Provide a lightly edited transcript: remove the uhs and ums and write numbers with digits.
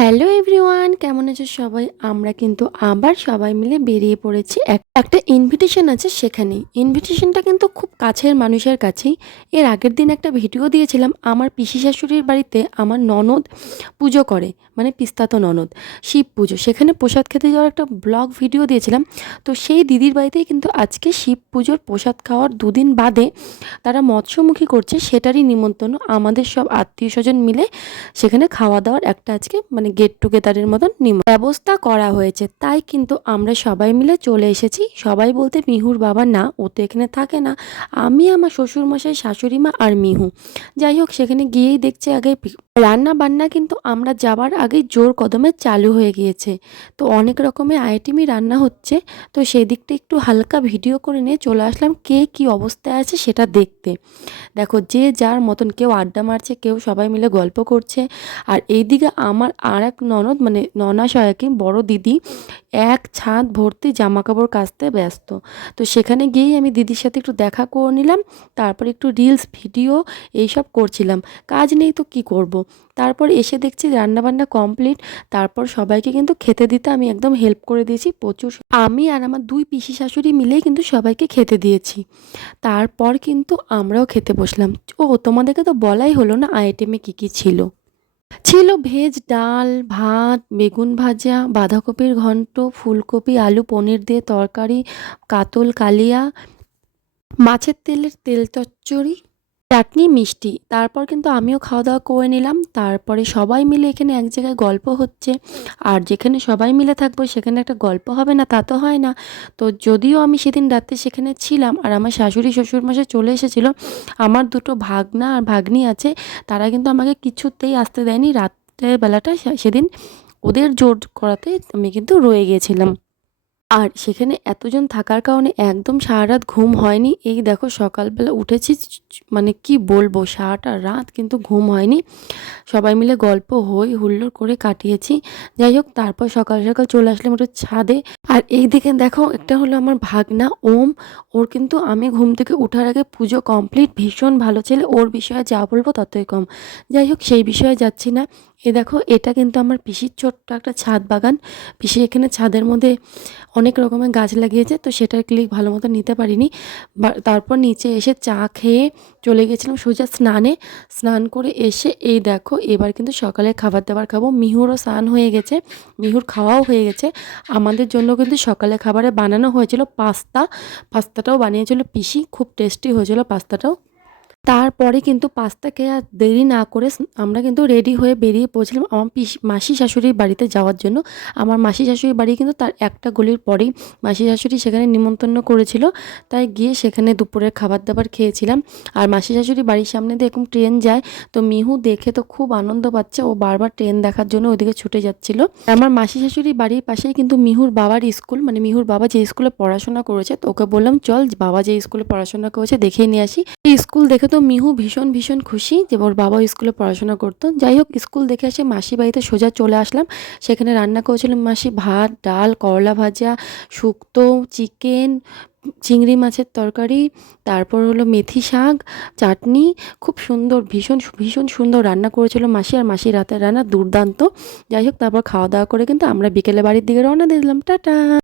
Hello everyone, কেমন আছো সবাই? আমরা কিন্তু আবার সবাই মিলে বেরিয়ে পড়েছি। একটা ইনভিটেশন আছে সেখানে। ইনভিটেশনটা কিন্তু খুব কাছের মানুষের কাছেই। এর আগের দিন একটা ভিডিও দিয়েছিলাম, আমার পিসি শাশুড়ির বাড়িতে আমার ননদ পুজো করে, মানে পিস্তাতো ননদ, শিব পুজো। সেখানে প্রসাদ খেতে যাওয়ার একটা ব্লগ ভিডিও দিয়েছিলাম। তো সেই দিদির বাড়িতেই কিন্তু আজকে শিব পুজোর প্রসাদ খাওয়ার দুদিন বাদে তারা মৎস্যমুখী করছে, সেটারই নিমন্ত্রণ। আমাদের সব আত্মীয় স্বজন মিলে সেখানে খাওয়া দাওয়ার একটা আজকে মানে গেট টুগেদারের মতন ব্যবস্থা করা হয়েছে। তাই কিন্তু আমরা সবাই মিলে চলে এসেছি। সবাই বলতে মিহুর বাবা না, ও তো এখানে থাকে না, আমি, আমার শ্বশুরমশাই, শাশুড়ি মা আর মিহু। যাই হোক, সেখানে গিয়েই দেখছে আগে রান্না বান্না কিন্তু আমরা যাওয়ার আগেই জোর কদমে চালু হয়ে গিয়েছে। তো অনেক রকমের আইটেমই রান্না হচ্ছে। তো সেদিকটা একটু হালকা ভিডিও করে নিয়ে চলে আসলাম কে কী অবস্থায় আছে সেটা দেখতে। দেখো, যে যার মতন, কেউ আড্ডা মারছে, কেউ সবাই মিলে গল্প করছে। আর এইদিকে আমার আর এক ননদ, মানে ননা সয়াকি বড় দিদি, এক ছাদ ভর্তি জামা কাপড় কাচতে ব্যস্ত। তো সেখানে গিয়েই আমি দিদির সাথে একটু দেখা করে নিলাম। তারপর একটু রিলস ভিডিও এইসব করছিলাম, কাজ নেই তো কি করব। তারপর এসে দেখছি রান্নাবান্না কমপ্লিট। তারপর সবাইকে কিন্তু খেতে দিতে আমি একদম হেল্প করে দিয়েছি প্রচুর। আমি আর আমার দুই পিসি শাশুড়ি মিলেই কিন্তু সবাইকে খেতে দিয়েছি। তারপর কিন্তু আমরাও খেতে বসলাম। ও, তোমাদেরকে তো বলাই হলো না আইটেমে কী কী ছিল। ছিল ভেজ ডাল, ভাত, বেগুন ভাজা, বাঁধাকপির ঘন্ট, ফুলকপি আলু পনির দিয়ে তরকারি, কাতল কালিয়া, মাছের তেলের তেল চচ্চড়ি, চাটনি, মিষ্টি। তারপর কিন্তু আমিও খাওয়া দাওয়া করে নিলাম। তারপরে সবাই মিলে এখানে এক জায়গায় গল্প হচ্ছে। আর যেখানে সবাই মিলে থাকবো সেখানে একটা গল্প হবে না তা তো হয় না। তো যদিও আমি সেদিন রাতে সেখানে ছিলাম আর আমার শাশুড়ি শ্বশুরমশাই চলে এসেছিল, আমার দুটো ভাগনা আর ভাগ্নি আছে, তারা কিন্তু আমাকে কিছুতেই আসতে দেয়নি রাত্রের বেলাটা। সেদিন ওদের জোর করাতে আমি কিন্তু রয়ে গিয়েছিলাম। আর সেখানে এতজন থাকার কারণে একদম সারারাত ঘুম হয়নি। এই দেখো সকালবেলা উঠেছি, মানে কি বলবো, সারাটা রাত কিন্তু ঘুম হয়নি। সবাই মিলে গল্প হই হুল্লোড় করে কাটিয়েছি। যাই হোক, তারপর সকাল সকাল চলে আসলাম একটু ছাদে। আর এই দিকে দেখো, একটা হলো আমার ভাগনা ওম। ওর কিন্তু আমি ঘুম থেকে ওঠার আগে পুজো কমপ্লিট, ভীষণ ভালো ছেলে, ওর বিষয়ে যা বলবো ততই কম। যাই হোক, সেই বিষয়ে যাচ্ছি না। এ দেখো, এটা কিন্তু আমার পিসির ছোট্ট একটা ছাদ বাগান। পিসি এখানে ছাদের মধ্যে অনেক রকমের গাছ লাগিয়েছে, তো সেটার ক্লিক ভালো মতো নিতে পারিনি। তারপর নিচে এসে চা খেয়ে চলে গেছিলাম সোজা স্নানে। স্নান করে এসে এই দেখো, এবার কিন্তু সকালে খাবার দাবার খাবো। মিহুরও স্নান হয়ে গেছে, মিহুর খাওয়াও হয়ে গেছে। আমাদের জন্য কিন্তু সকালে খাবারে বানানো হয়েছিল পাস্তাটাও বানিয়েছিল পিসি, খুব টেস্টি হয়েছিল পাস্তাটাও। তারপরে কিন্তু পাস্তা খেয়ে আর দেরি না করে আমরা কিন্তু রেডি হয়ে বেরিয়ে পড়েছিলাম আমার মাসি শাশুড়ির বাড়িতে যাওয়ার জন্য। আমার মাসি শাশুড়ির বাড়ি কিন্তু তার একটা গলির পরেই। মাসি শাশুড়ি সেখানে নিমন্ত্রণ করেছিল, তাই গিয়ে সেখানে দুপুরের খাবার দাবার খেয়েছিলাম। আর মাসি শাশুড়ি বাড়ির সামনে দিয়ে এরকম ট্রেন যায়, তো মিহু দেখে তো খুব আনন্দ পাচ্ছে, ও বারবার ট্রেন দেখার জন্য ওইদিকে ছুটে যাচ্ছিল। আমার মাসি শাশুড়ি বাড়ির পাশেই কিন্তু মিহুর বাবার স্কুল, মানে মিহুর বাবা যে স্কুলে পড়াশোনা করেছে, তো ওকে বললাম চল বাবা যে স্কুলে পড়াশোনা করেছে দেখিয়ে নিয়ে আসি। এই স্কুল দেখে তো মিহু ভীষণ ভীষণ খুশি যে ওর বাবা স্কুলে পড়াশোনা করতো। যাই হোক, স্কুল দেখে এসে মাসি বাড়িতে সোজা চলে আসলাম। সেখানে রান্না করেছিলাম মাসি ভাত, ডাল, করলা ভাজা, শুক্তো, চিকেন, চিংড়ি মাছের তরকারি, তারপর হলো মেথি শাক, চাটনি। খুব সুন্দর, ভীষণ ভীষণ সুন্দর রান্না করেছিল মাসি। আর মাসির রাতের রান্না দুর্দান্ত। যাই হোক, তারপর খাওয়া দাওয়া করে কিন্তু আমরা বিকেলে বাড়ির দিকে রওনা দিলাম। টাটা।